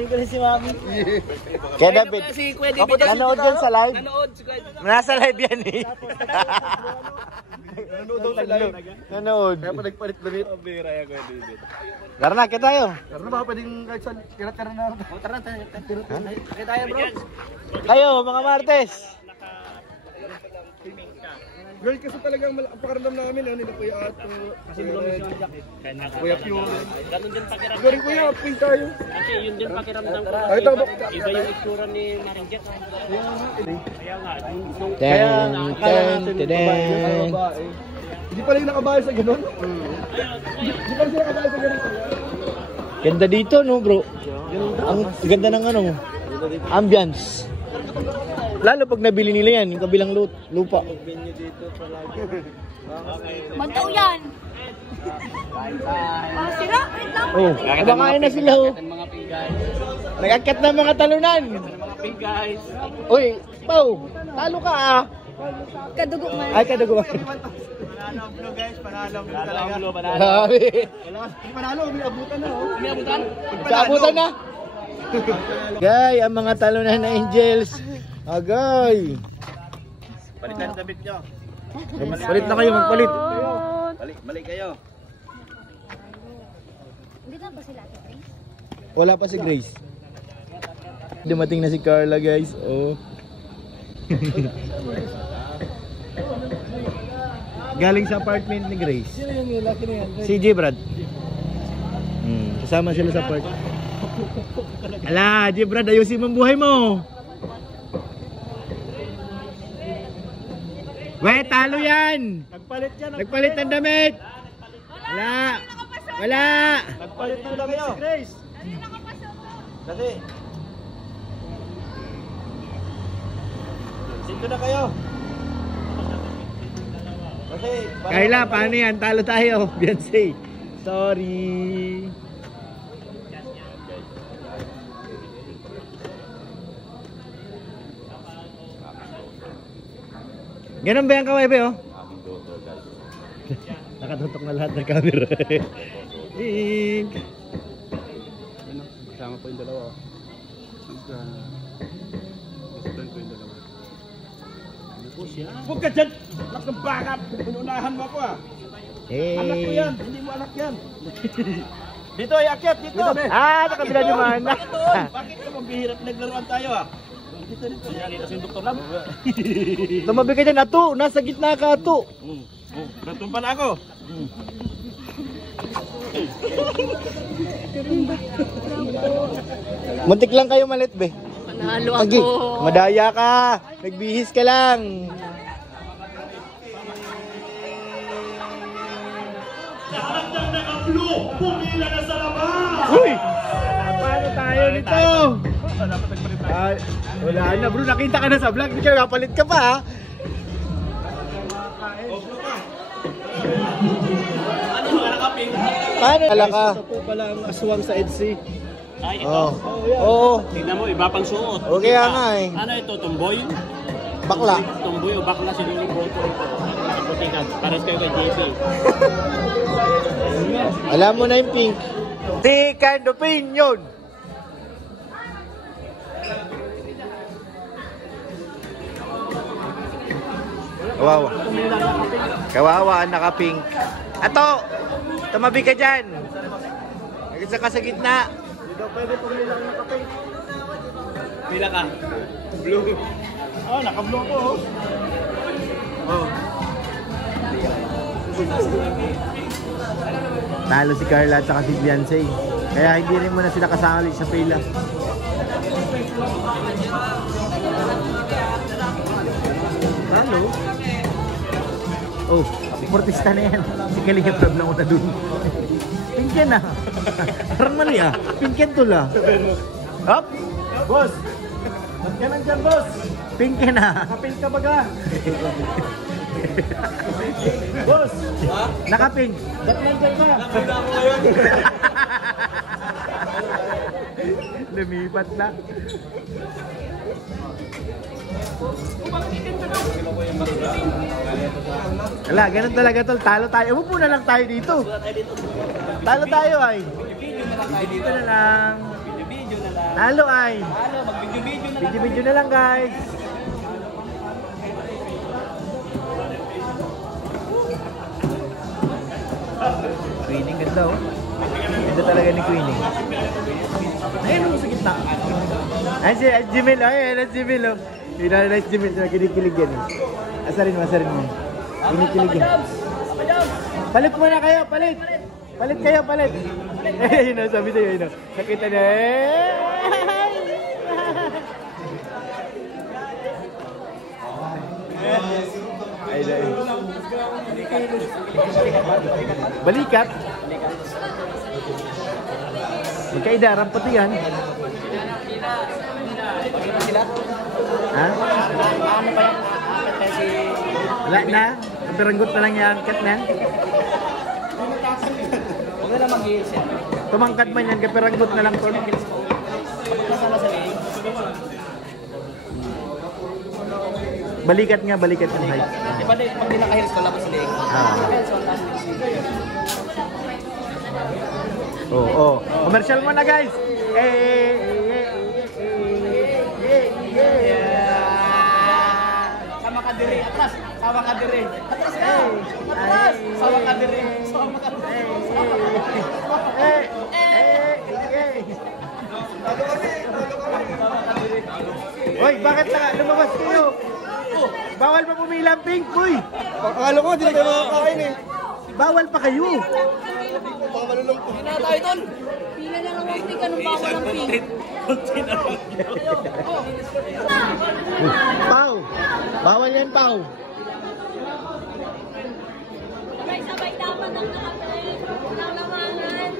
Birthday ko rin si Mami. Kaya David, nanood dyan sa live? Nanood si Kuya. Nasa live yan eh. Nanood daw sa live. Nanood. Kaya pa nagpalit damit. Bira yan Kuya David. Tara na, kita tayo. Karena baka pwedeng kahit saan, kirat-kirat na. Tara na, kaya tayo bro. Kayo, mga Martes. Girl, kasi talagang ang pakaramdam namin, nila Kuya Ato. Kasi bro, mission jacket. Kuya Pure. Ganun din pakiramdam. Galing Kuya, pink tayo. Kasi yun din pakiramdam ko. Ay, ito ba? Iba yung itsura ni Maring Jack. Kaya nga, nung Ten, ten, ten. Hindi pala yung nakabahay sa ganun. Hindi pala siya nakabahay sa ganun. Ganda dito, no bro? Ang ganda ng ano, ambience. Lalo pag nabili nila yan, yung kabilang lupa. Magdaw yan. Sira, wait lang. Oh, kumakain na sila oh. mga pigay. Nag-akyat na mga talunan. Mga pigay. Uy, Pau, talo ka ah. Kadugo man. Ay, kadugo. Panalo bro guys, panalo bro talaga. Grabe. Panalo, may abutan na oh. May abutan? Kaabutan na. Gay, ang mga talunan na Angels. Agay. Palitan damit nyo. Palit na kayo, magpalit. Mali kayo. Hindi na ba sila? Wala pa si Grace. Dumating na si Carla guys. Oh. Galing sa apartment ni Grace. Si J. Brad. Kasama sila sa apartment. Ala, J. Brad, ayusin mo ang buhay mo. Weh, talo yan. Nagpalit yan. Nagpalit ng damit. Wala. Wala. Nagpalit ng damit si Grace. Kasi. Sino na kayo? Kasi. Kayla, paano yan? Talo tayo. Beyonce. Sorry. Ganun ba yung kawebe oh? Nakatutok na lahat ng camera. Kasama po yung dalawa. Gustuhan ko yung dalawa. Huwag ka dyan! Anak ng baka! Pinunahan mo ako ah! Anak ko yan! Hindi mo anak yan! Dito ay akyat! Dito! Sa kabila naman. Bakit ka mabihirap naglaruan tayo ah? Dito dito! Dito si Dr. Lab! Tumabi ka dyan, ato! Nasa gitna ka, ato! Natumpa na ako! Muntik lang kayo malit, be. Panalo Agi, ako. madaya ka. Nagbihis ka lang. Lahat ng naka-blue, pumila na sa labas! Uy! Paano tayo nito? Ay, wala na bro, nakita ka na sa vlog. Hindi ka kapalit ka pa ha. Paano? Wala ka. Ito po pala ang aswang sa EDC. Ay, ito. Oo. Oo. Tignan mo, iba pang suot. Okay nga eh. Ano ito, tumboy? Bakla. Tumboy o bakla si Lili Boto. Nakaputikan. Pares kayo kay JP. Alam mo na yung pink. Second opinion. Kawawa. Kawawa ang naka-pink. Ato! Tumabi ka dyan. Isa ka sa gitna. Hindi daw pwede pumila ng naka-pink. Pila ka? Blue. Ah, naka-blue ako oh. Oh. Talo si Carla at saka si Beyonce. Kaya hindi rin mo na sila kasali sa pila. Hello? Oh, portista na yan. Si Kalinga Prab lang una dun. Pink yan ah. Parang mali ah. Pink yan tol ah. Hop! Boss! Ba't ka nandyan, boss? Pink yan ah. Naka-pink ka baga? Boss! Naka-pink. Ba't nandyan ka? Lumipat na. Wala, ganun talaga tol. Talo tayo. Umupo na lang tayo dito. Talo tayo ay. Dito na lang. Video na lang. Talo ay. Halo, mag-video-video na lang. Video-video na lang guys. Queening ganda oh. Ganda talaga ni Queening. Ayun mo sa gitna. Ay si Jimil, ay Jimil oh. Nice Jimil, kinikilig yan eh. Asarin mo. Kinikilig yan. Palit muna kayo, palit. Palit kayo, palit. Eh, yun o, sabi sa'yo, yun o. Nakita na eh. Ay, ay. Balikat. Magkaidaran pati yan. Ha? Ano pa yan? Kasi... Wala na. Kapiranggot na lang yung angkat na. Huwag na lang mag-heels yan. Tumangkat man yan, kapiranggot na lang to. Kasama sa leeg. Balikat yung height. Di ba pag di naka-heels ko, labas sa leeg. Heels, wala sa leeg. Oh. Commercial mo na guys. Sama ka dire, atras. Sama ka dire. Atras ka. Atras. Sama ka dire. Sama ka dire. Hoy, bakit lumabas kayo? Bawal pa pumila ang pink, boy. Akala ko, hindi na tayo makakain eh. Bawal pa kayo. Hindi na tayo doon. Pila na lang ang pink, anong bawal ang pink? Pau. Bawal yan, Pau. Sabay-sabay dapat ang nakaplay. Nalamangan.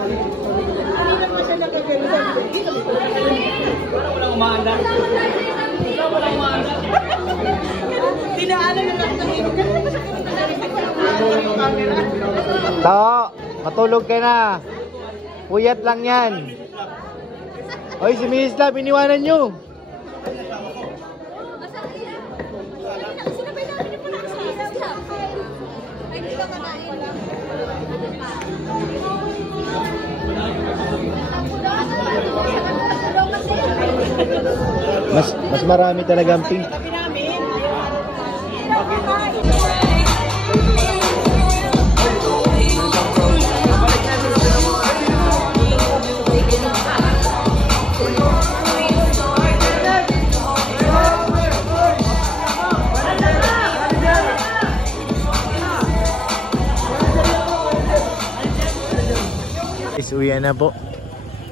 Hindi naman siya nakaganda. Walang umaanda. Walang umaanda. Dinaanan na lang ng ibig. To, matulog ka na. Puyat lang yan. Hoy, si Miss Love, iniwanan nyo. Sinabay namin yung pala sa isla. Ay, di ba kanain? Mas marami talagang pink. Uwi na po.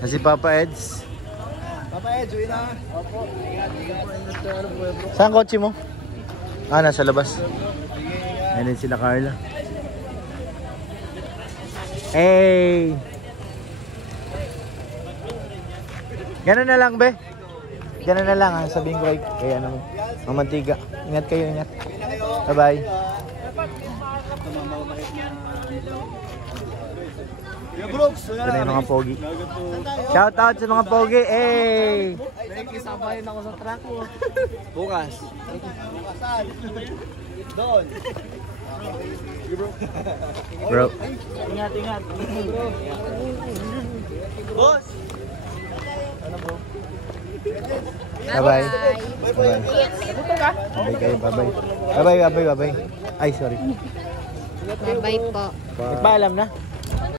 Na si Papa Eds. Papa Ed, uwi na. Opo. Saan kotse mo? Ah, nasa labas. Ayan din sila Carla. Hey! Ganun na lang, be. Ganun na lang, ha. Sabihin ko kay ano mo. Mamantiga. Ingat kayo, ingat. Bye-bye. Ito na yung mga pogi. Shout out sa mga pogi. Hey! Sabayin ako sa truck mo. Bukas. Doon. Bro. Ingat. Boss! Bye-bye. Bye-bye. Bye kayo, bye-bye. Bye-bye. Ay, sorry. Bye po. Nagpaalam na?